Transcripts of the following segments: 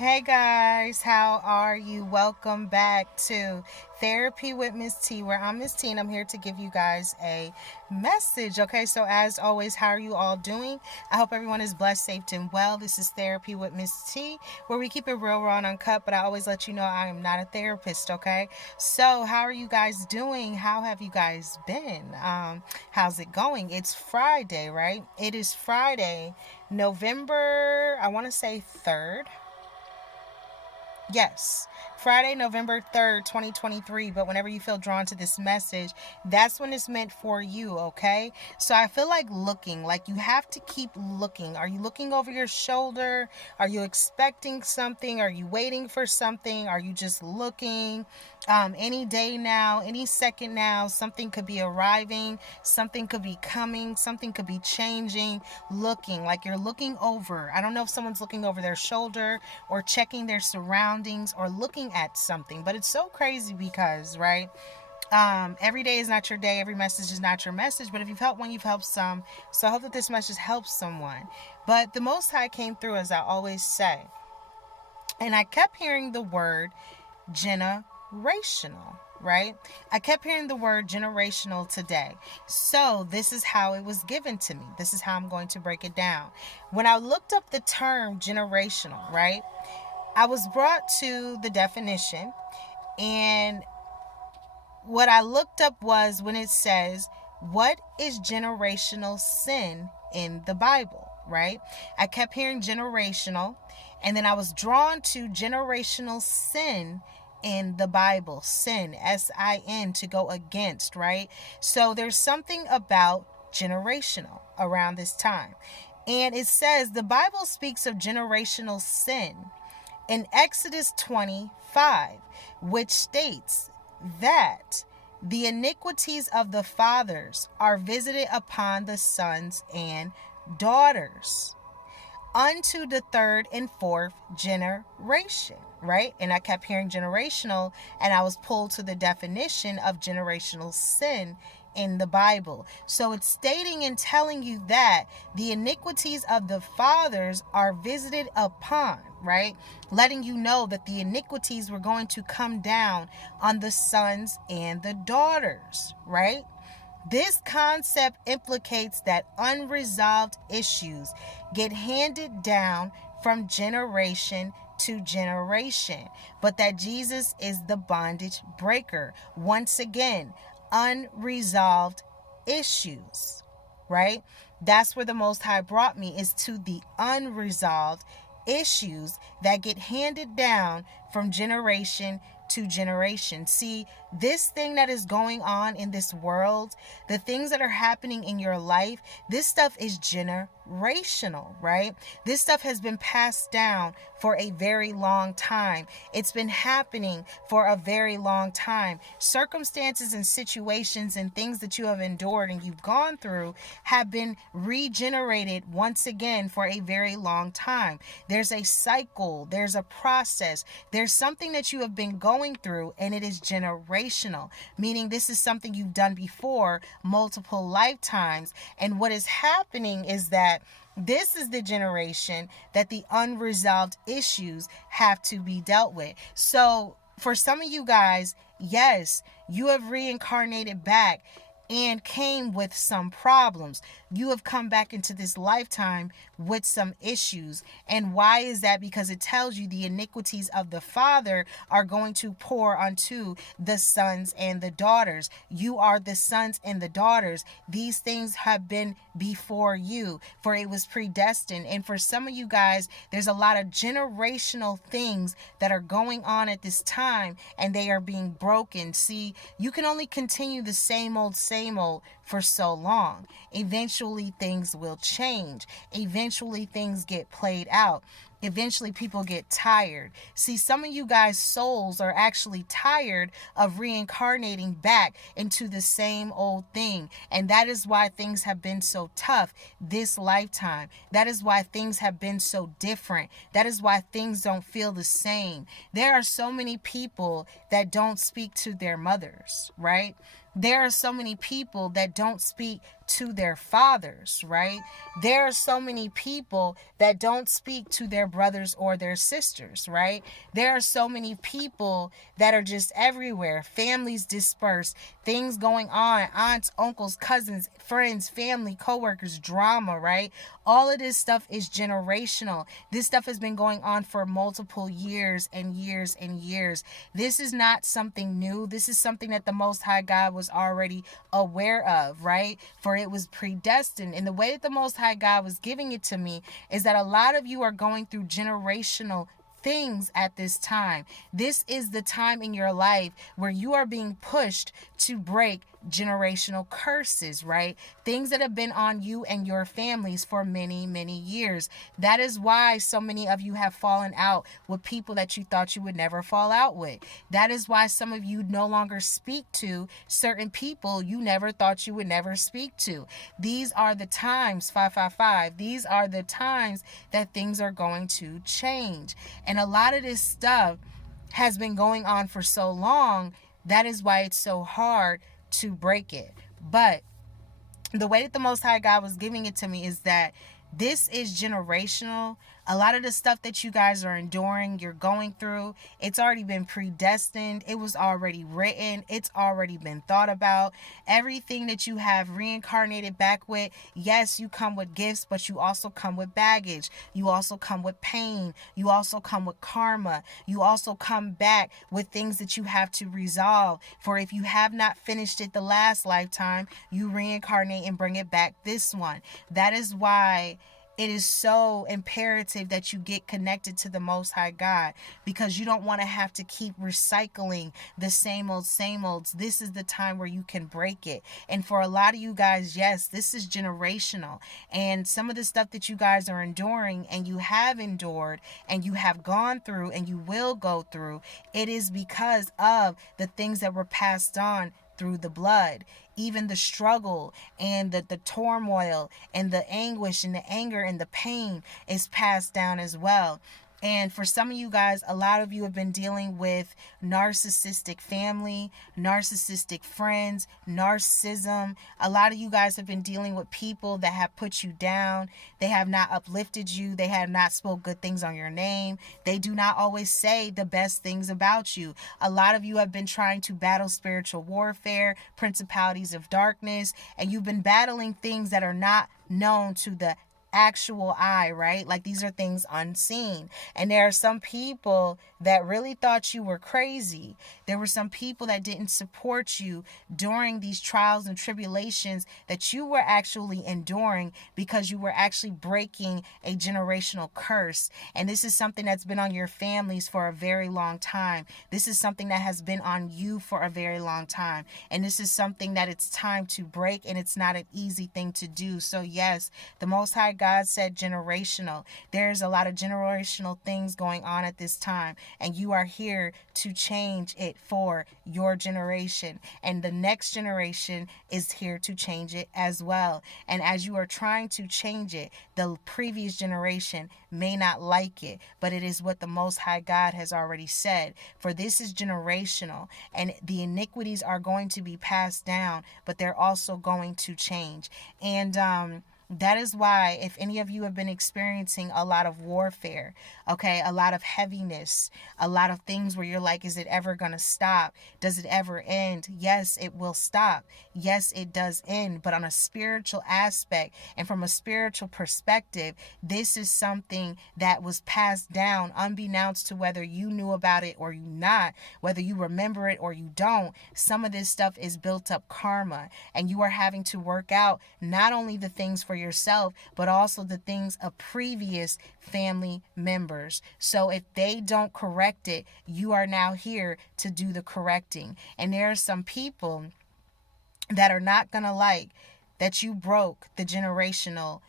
Hey guys, how are you? Welcome back to Therapy with Miss T, where I'm Miss T and I'm here to give you guys a message. Okay, so as always, how are you all doing? I hope everyone is blessed, safe, and well. This is Therapy with Miss T, where we keep it real, raw, and uncut, but I always let you know I am not a therapist, okay? So, how are you guys doing? How have you guys been? How's it going? It's Friday, right? It is Friday, November, I want to say 3rd. Yes, Friday, November 3rd, 2023. But whenever you feel drawn to this message, that's when it's meant for you, okay? So I feel like you have to keep looking. Are you looking over your shoulder? Are you expecting something? Are you waiting for something? Are you just looking? Any day now, any second now, something could be arriving, something could be coming, something could be changing. Looking, like you're looking over. I don't know if someone's looking over their shoulder or checking their surroundings or looking at something, but it's so crazy because, right? Every day is not your day, every message is not your message, but if you've helped one, you've helped some. So I hope that this message helps someone. But the Most High came through, as I always say, and I kept hearing the word generational, right? I kept hearing the word generational today. So this is how it was given to me. This is how I'm going to break it down. When I looked up the term generational, right, I was brought to the definition, and what I looked up was when it says, what is generational sin in the Bible, right? I kept hearing generational, and then I was drawn to generational sin in the Bible. Sin, S-I-N, to go against, right? So there's something about generational around this time. And it says the Bible speaks of generational sin in Exodus 25, which states that the iniquities of the fathers are visited upon the sons and daughters unto the third and fourth generation, right? And I kept hearing generational, and I was pulled to the definition of generational sin in the Bible. So it's stating and telling you that the iniquities of the fathers are visited upon, right? Letting you know that the iniquities were going to come down on the sons and the daughters, right? This concept implicates that unresolved issues get handed down from generation to generation, but that Jesus is the bondage breaker. Once again, unresolved issues, right? That's where the Most High brought me, is to the unresolved issues that get handed down from generation to generation. See, this thing that is going on in this world, the things that are happening in your life, this stuff is generational, right? This stuff has been passed down for a very long time. It's been happening for a very long time. Circumstances and situations and things that you have endured and you've gone through have been regenerated once again for a very long time. There's a cycle, there's a process, there's something that you have been going through, and it is generational, meaning this is something you've done before multiple lifetimes. And what is happening is that this is the generation that the unresolved issues have to be dealt with. So for some of you guys, yes, you have reincarnated back and came with some problems. You have come back into this lifetime with some issues. And why is that? Because it tells you the iniquities of the father are going to pour onto the sons and the daughters. You are the sons and the daughters. These things have been before you, for it was predestined. And for some of you guys, there's a lot of generational things that are going on at this time, and they are being broken. See, you can only continue the same old for so long. Eventually things will change. Eventually things get played out. Eventually people get tired. See, some of you guys' souls are actually tired of reincarnating back into the same old thing. And that is why things have been so tough this lifetime. That is why things have been so different. That is why things don't feel the same. There are so many people that don't speak to their mothers, right? There are so many people that don't speak to their fathers, right? There are so many people that don't speak to their brothers or their sisters, right? There are so many people that are just everywhere, families dispersed, things going on, aunts, uncles, cousins, friends, family, coworkers, drama, right? All of this stuff is generational. This stuff has been going on for multiple years and years and years. This is not something new. This is something that the Most High God was already aware of, right? For it was predestined. And the way that the Most High God was giving it to me is that a lot of you are going through generational things at this time. This is the time in your life where you are being pushed to break generational curses, right? Things that have been on you and your families for many, many years. That is why so many of you have fallen out with people that you thought you would never fall out with. That is why some of you no longer speak to certain people you never thought you would never speak to. These are the times, 555, these are the times that things are going to change. And a lot of this stuff has been going on for so long. That is why it's so hard to break it. But the way that the Most High God was giving it to me is that this is generational. A lot of the stuff that you guys are enduring, you're going through, it's already been predestined. It was already written. It's already been thought about. Everything that you have reincarnated back with, yes, you come with gifts, but you also come with baggage. You also come with pain. You also come with karma. You also come back with things that you have to resolve. For if you have not finished it the last lifetime, you reincarnate and bring it back this one. That is why it is so imperative that you get connected to the Most High God, because you don't want to have to keep recycling the same olds. This is the time where you can break it. And for a lot of you guys, yes, this is generational. And some of the stuff that you guys are enduring and you have endured and you have gone through and you will go through, it is because of the things that were passed on through the blood. Even the struggle and the turmoil and the anguish and the anger and the pain is passed down as well. And for some of you guys, a lot of you have been dealing with narcissistic family, narcissistic friends, narcissism. A lot of you guys have been dealing with people that have put you down. They have not uplifted you. They have not spoke good things on your name. They do not always say the best things about you. A lot of you have been trying to battle spiritual warfare, principalities of darkness, and you've been battling things that are not known to the actual eye, right? Like these are things unseen. And there are some people that really thought you were crazy. There were some people that didn't support you during these trials and tribulations that you were actually enduring, because you were actually breaking a generational curse. And this is something that's been on your families for a very long time. This is something that has been on you for a very long time. And this is something that it's time to break, and it's not an easy thing to do. So yes, the Most High God said generational. There's a lot of generational things going on at this time, and you are here to change it for your generation. And the next generation is here to change it as well. And as you are trying to change it, the previous generation may not like it, but it is what the Most High God has already said. For this is generational, and the iniquities are going to be passed down, but they're also going to change. And that is why, if any of you have been experiencing a lot of warfare, okay, a lot of heaviness, a lot of things where you're like, is it ever going to stop? Does it ever end? Yes, it will stop. Yes, it does end. But on a spiritual aspect and from a spiritual perspective, this is something that was passed down unbeknownst to whether you knew about it or you not, whether you remember it or you don't. Some of this stuff is built up karma, and you are having to work out not only the things for yourself, but also the things of previous family members. So if they don't correct it, you are now here to do the correcting. And there are some people that are not going to like that you broke the generational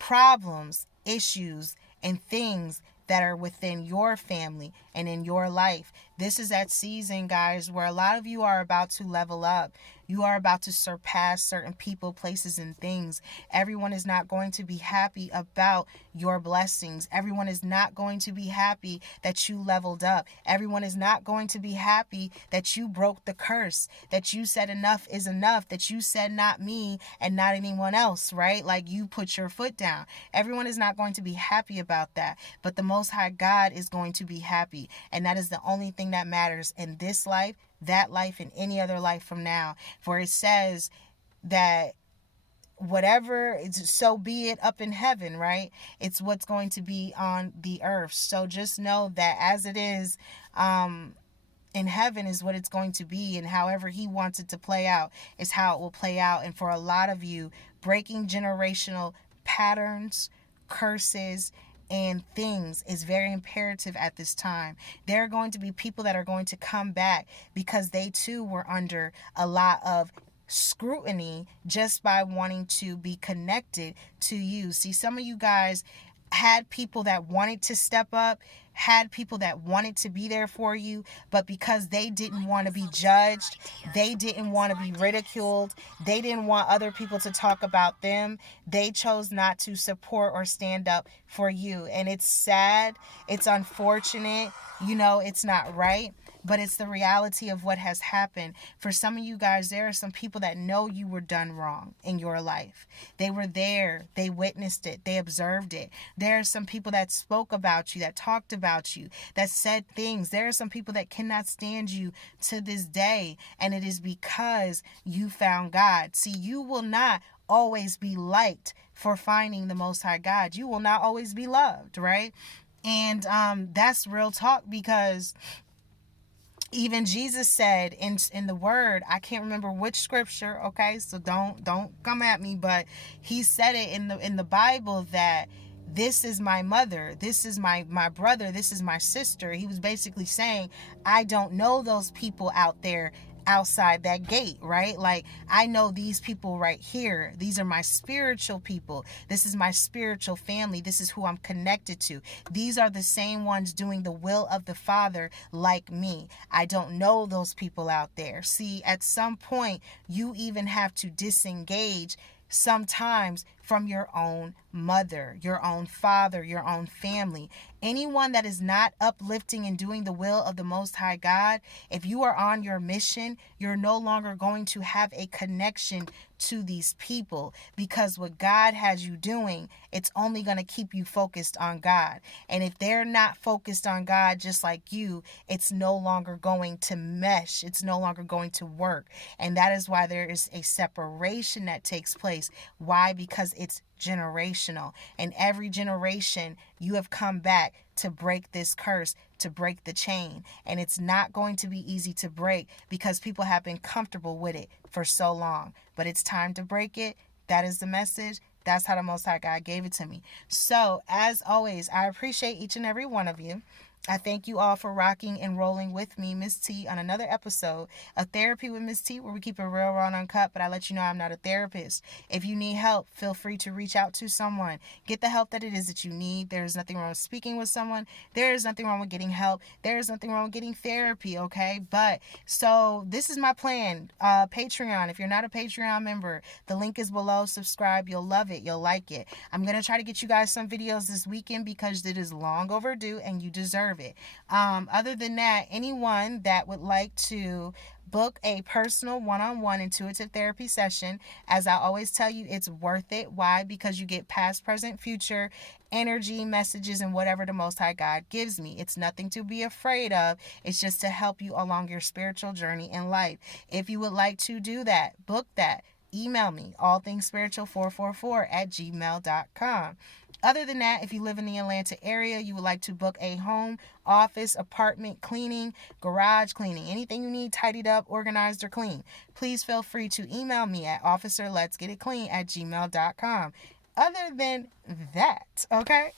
problems, issues, and things that are within your family and in your life. This is that season, guys, where a lot of you are about to level up. You are about to surpass certain people, places, and things. Everyone is not going to be happy about your blessings. Everyone is not going to be happy that you leveled up. Everyone is not going to be happy that you broke the curse, that you said enough is enough, that you said not me and not anyone else, right? Like you put your foot down. Everyone is not going to be happy about that. But the Most High God is going to be happy. And that is the only thing that matters in this life, that life, and any other life from now. For it says that whatever, so be it up in heaven, right? It's what's going to be on the earth. So just know that as it is in heaven is what it's going to be, and however he wants it to play out is how it will play out. And for a lot of you, breaking generational patterns, curses, and things is very imperative at this time. There are going to be people that are going to come back because they too were under a lot of scrutiny just by wanting to be connected to you. See, some of you guys had people that wanted to step up, had people that wanted to be there for you, but because they didn't want to be judged, they didn't want to be ridiculed, they didn't want other people to talk about them, they chose not to support or stand up for you. And it's sad, it's unfortunate, it's not right, but it's the reality of what has happened. For some of you guys, there are some people that know you were done wrong in your life. They were there. They witnessed it. They observed it. There are some people that spoke about you, that talked about you, that said things. There are some people that cannot stand you to this day, and it is because you found God. See, you will not always be liked for finding the Most High God. You will not always be loved, right? And that's real talk, because even Jesus said in the word, I can't remember which scripture, okay? So don't come at me, but he said it in the Bible that this is my mother, this is my brother, this is my sister. He was basically saying, I don't know those people out there outside that gate, right? Like, I know these people right here. These are my spiritual people. This is my spiritual family. This is who I'm connected to. These are the same ones doing the will of the Father like me. I don't know those people out there. See, at some point, you even have to disengage sometimes from your own mother, your own father, your own family. Anyone that is not uplifting and doing the will of the Most High God, if you are on your mission, you're no longer going to have a connection to these people, because what God has you doing, it's only going to keep you focused on God. And if they're not focused on God just like you, it's no longer going to mesh. It's no longer going to work. And that is why there is a separation that takes place. Why? Because it's generational. And every generation you have come back to break this curse, to break the chain. And it's not going to be easy to break, because people have been comfortable with it for so long. But it's time to break it. That is the message. That's how the Most High God gave it to me. So, as always, I appreciate each and every one of you. I thank you all for rocking and rolling with me, Miss T, on another episode of Therapy with Miss T, where we keep it real, raw, and uncut, but I let you know I'm not a therapist. If you need help, feel free to reach out to someone. Get the help that it is that you need. There is nothing wrong with speaking with someone. There is nothing wrong with getting help. There is nothing wrong with getting therapy, okay? But, so, this is my plan. Patreon. If you're not a Patreon member, the link is below. Subscribe. You'll love it. You'll like it. I'm going to try to get you guys some videos this weekend, because it is long overdue and you deserve it. Other than that, anyone that would like to book a personal one-on-one intuitive therapy session, as I always tell you, it's worth it. Why? Because you get past, present, future energy, messages, and whatever the Most High God gives me. It's nothing to be afraid of. It's just to help you along your spiritual journey in life. If you would like to do that, book that. Email me, allthingspiritual444@gmail.com. Other than that, if you live in the Atlanta area, you would like to book a home, office, apartment cleaning, garage cleaning, anything you need tidied up, organized, or clean, please feel free to email me at officerletsgetitclean@gmail.com. Other than that, okay?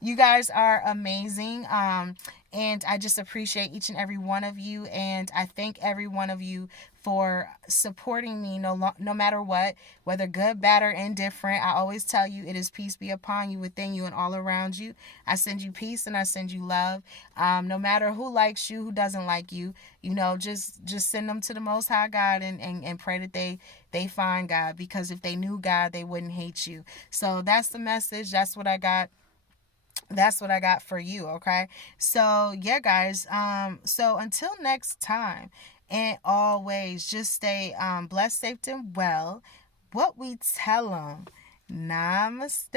You guys are amazing. And I just appreciate each and every one of you. And I thank every one of you for supporting me no matter what, whether good, bad, or indifferent. I always tell you, it is peace be upon you, within you, and all around you. I send you peace and I send you love. No matter who likes you, who doesn't like you, just send them to the Most High God, and pray that they find God, because if they knew God, they wouldn't hate you. So that's the message. That's what I got for you. Okay, so yeah, guys, so until next time, and always just stay blessed, safe, and well. What we tell them. Namaste.